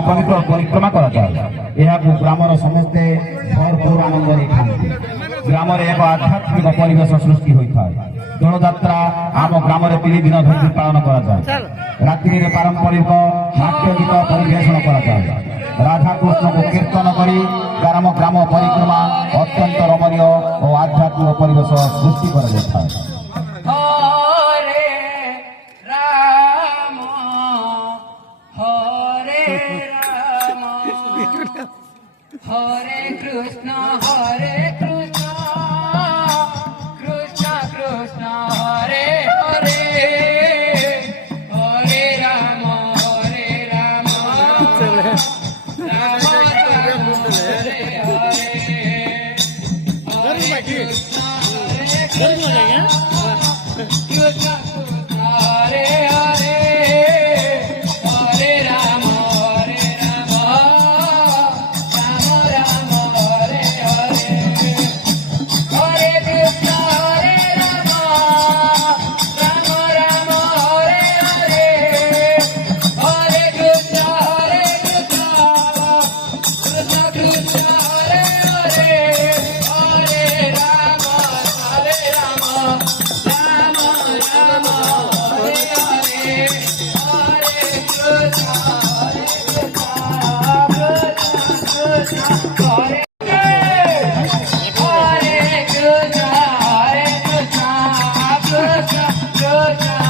पवित्र परिक्रमा कराଯାए। ग्रामर समस्ते भरपूर आनंद ग्राम एक आध्यात्मिक परिवेश सृष्टि होता है। दोलयात्रा आम ग्राम 3 दिन धरी पालन कराए। रात्रि पारंपरिक नाट्य गीत परिवेशन कराए। राधा कृष्ण को कीर्तन कर ग्राम परिक्रमा अत्यंत रमणीय और आध्यात्मिक परिवेश सृष्टि कर हरे कृष्ण हरे कृष्ण कृष्ण कृष्ण हरे हरे हरे राम राम राम हरे हरे हरे कृष्ण हरे कृष्ण कृष्ण कृष्ण हरे हरे हरे राम Krishna